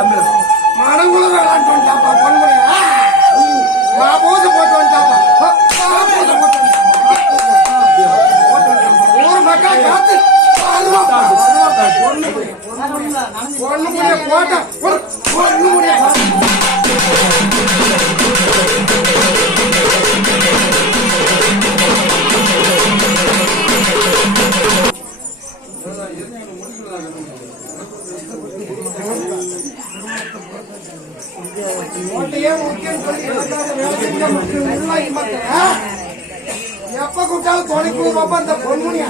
மனங்குள்ள விளாண்டு வந்துட்டாப்பா பொன்முடியா மாபூச போட்டு வந்துட்டாப்பா மாபூச போட்டு ஊர் மக்கள் காத்து பொன்முடிய போட்ட பொன்முடிய எப்ப கூட்டாலும் துணைக்கு பாப்பா இந்த பொன்முனியா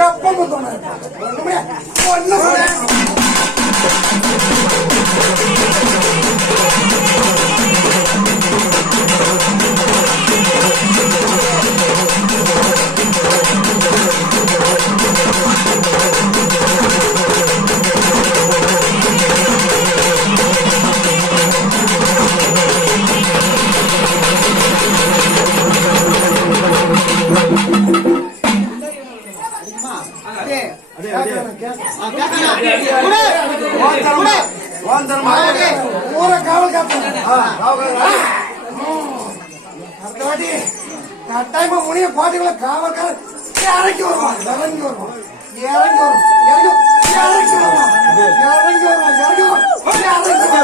எப்ப பொன்முனியா ஊரை காவல் கட்டாயமா முனிய பாட்டுகளை காவல்கார இறங்கி வருவான் இறங்கி வருவான் இறங்கி வரும் இறங்கி வருவான் இறங்கி வருவான் இறங்கி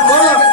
வருவான்